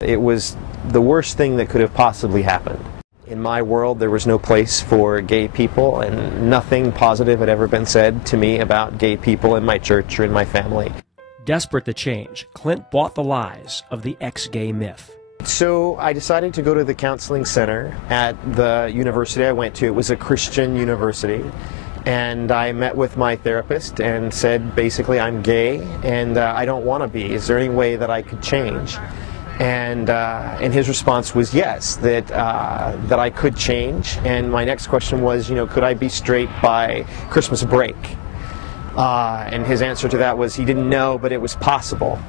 It was the worst thing that could have possibly happened. In my world, there was no place for gay people, and nothing positive had ever been said to me about gay people in my church or in my family. Desperate to change, Clint bought the lies of the ex-gay myth. So I decided to go to the counseling center at the university I went to. It was a Christian university. And I met with my therapist and said, basically, I'm gay and I don't want to be. Is there any way that I could change? And his response was yes, that I could change. And my next question was, could I be straight by Christmas break? And his answer to that was he didn't know, but it was possible.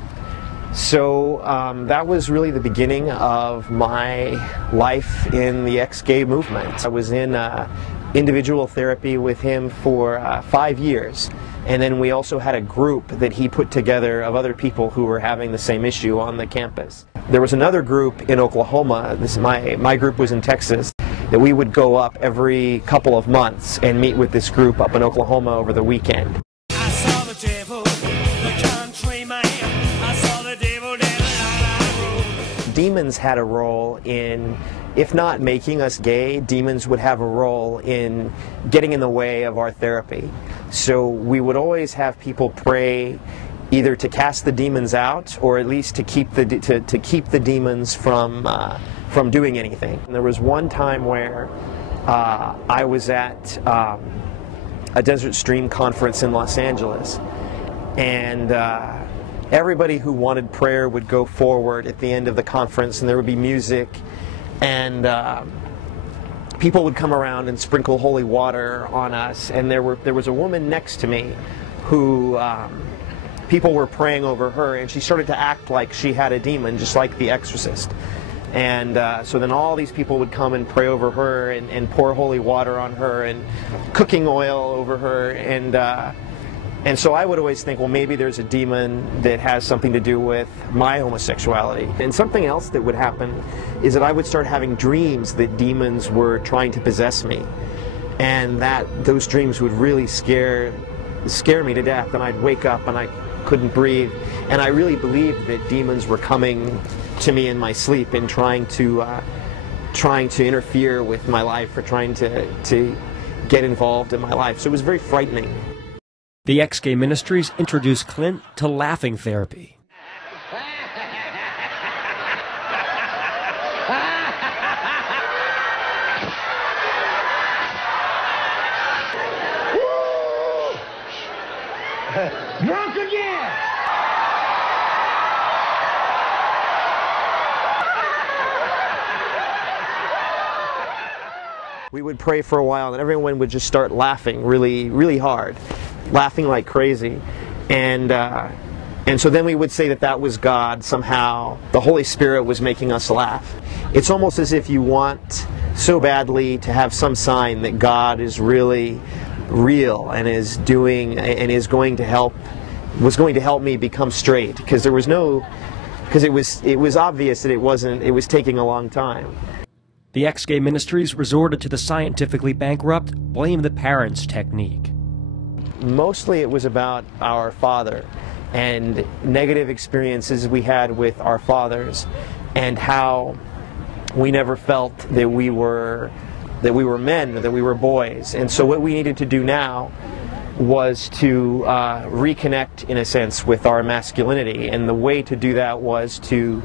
So that was really the beginning of my life in the ex-gay movement. I was in individual therapy with him for 5 years. And then we also had a group that he put together of other people who were having the same issue on the campus. There was another group in Oklahoma, my group was in Texas, that we would go up every couple of months and meet with this group up in Oklahoma over the weekend. I saw the devil, the country man, I saw the devil down the road. Demons had a role in, if not making us gay, demons would have a role in getting in the way of our therapy. So we would always have people pray either to cast the demons out or at least to keep the demons from doing anything. And there was one time where I was at a Desert Stream conference in Los Angeles, and everybody who wanted prayer would go forward at the end of the conference, and there would be music, and people would come around and sprinkle holy water on us. And there was a woman next to me who people were praying over her, and she started to act like she had a demon, just like the exorcist. And so then all these people would come and pray over her and pour holy water on her and cooking oil over her. And so I would always think, well, maybe there's a demon that has something to do with my homosexuality. And something else that would happen is that I would start having dreams that demons were trying to possess me. And that those dreams would really scare me to death. And I'd wake up and I couldn't breathe. And I really believed that demons were coming to me in my sleep and trying to interfere with my life, or trying to get involved in my life. So it was very frightening. The ex-gay ministries introduced Clint to laughing therapy. Drunk again! We would pray for a while, and everyone would just start laughing really, really hard, laughing like crazy. And so then we would say that was God somehow. The Holy Spirit was making us laugh. It's almost as if you want so badly to have some sign that God is really real and is doing and is going to help, was going to help me become straight, because it was obvious that it was taking a long time. The ex-gay ministries resorted to the scientifically bankrupt blame the parents technique. Mostly it was about our father and negative experiences we had with our fathers, and how we never felt that we were men, that we were boys. And so what we needed to do now was to reconnect, in a sense, with our masculinity. And the way to do that was to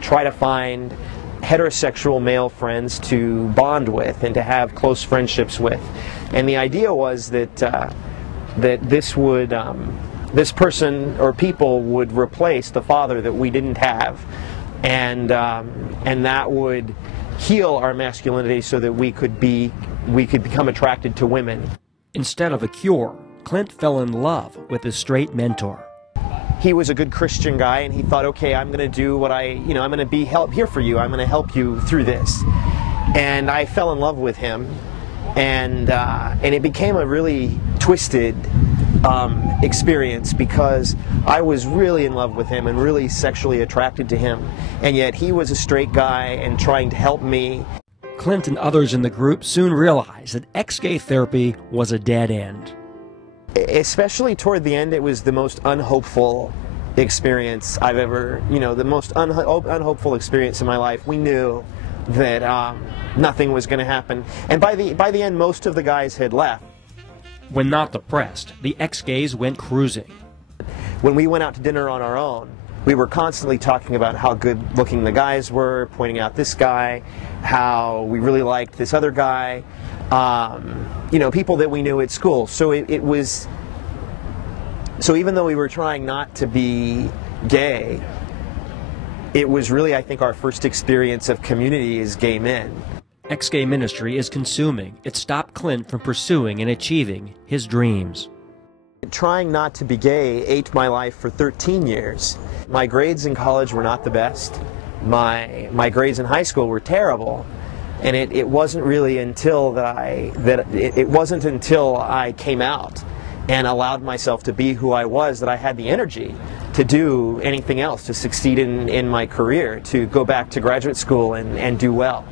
try to find heterosexual male friends to bond with and to have close friendships with. And the idea was that this person or people would replace the father that we didn't have, and that would heal our masculinity so that we could become attracted to women. Instead of a cure, Clint fell in love with his straight mentor. He was a good Christian guy, and he thought, okay, I'm going to do what I'm going to be here for you. I'm going to help you through this. And I fell in love with him, and it became a really twisted experience, because I was really in love with him and really sexually attracted to him, and yet he was a straight guy and trying to help me. Clint and others in the group soon realized that ex-gay therapy was a dead end. Especially toward the end, it was the most unhopeful experience I've ever, the most unhopeful experience in my life. We knew that nothing was going to happen, and by the end, most of the guys had left. When not depressed, the ex-gays went cruising. When we went out to dinner on our own, we were constantly talking about how good-looking the guys were, pointing out this guy, how we really liked this other guy, people that we knew at school. So it was. So even though we were trying not to be gay, it was really, I think, our first experience of community as gay men. Ex-gay ministry is consuming. It stopped Clint from pursuing and achieving his dreams. Trying not to be gay ate my life for 13 years. My grades in college were not the best. My grades in high school were terrible, and it wasn't really until it wasn't until I came out and allowed myself to be who I was that I had the energy to do anything else, to succeed in my career, to go back to graduate school and do well.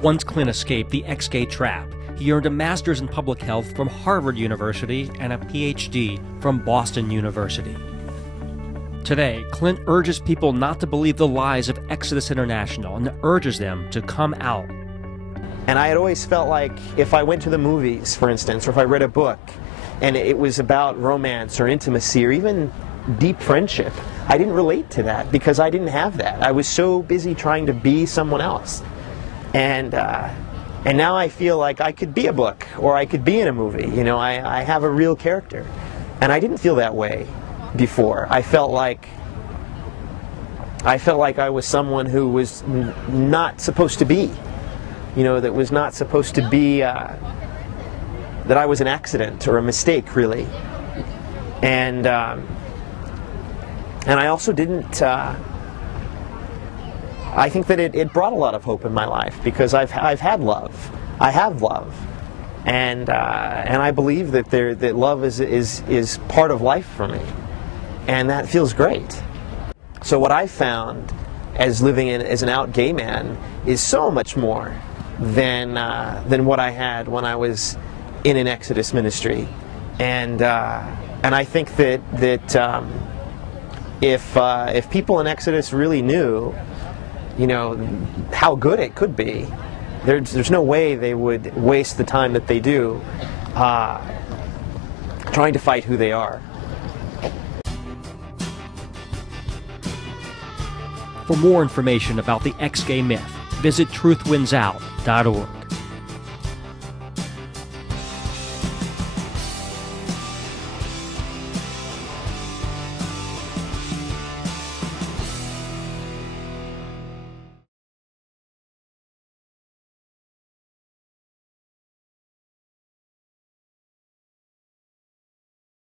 Once Clint escaped the ex-gay trap, he earned a master's in public health from Harvard University and a PhD from Boston University. Today, Clint urges people not to believe the lies of Exodus International and urges them to come out. And I had always felt like if I went to the movies, for instance, or if I read a book, and it was about romance or intimacy or even deep friendship, I didn't relate to that because I didn't have that. I was so busy trying to be someone else. And now I feel like I could be a book or I could be in a movie. I have a real character. And I didn't feel that way before. I felt like I was someone who was not supposed to be. That was not supposed to be, that I was an accident or a mistake, really. And I also didn't, I think that it brought a lot of hope in my life because I've had love. I have love. And I believe that love is part of life for me. And that feels great. So what I found as living as an out gay man is so much more than what I had when I was in an Exodus ministry. And I think that if people in Exodus really knew, how good it could be, there's no way they would waste the time that they do trying to fight who they are. For more information about the ex-gay myth, visit truthwinsout.org.